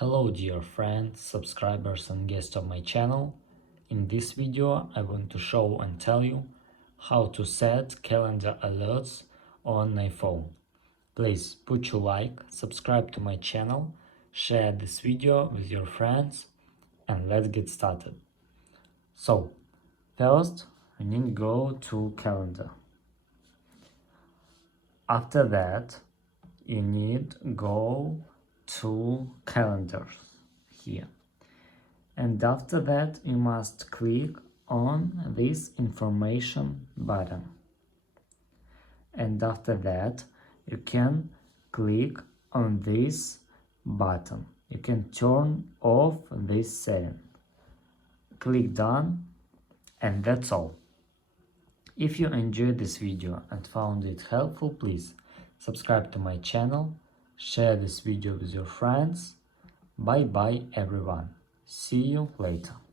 Hello dear friends, subscribers and guests of my channel. In this video I want to show and tell you how to set calendar alerts on my phone. Please put your like, subscribe to my channel, share this video with your friends and let's get started. So first we need to go to calendar. After that you need go to calendars here. And after that you must click on this information button. And after that you can click on this button. You can turn off this setting. Click done and that's all. If you enjoyed this video and found it helpful, please subscribe to my channel, share this video with your friends. Bye bye everyone. See you later.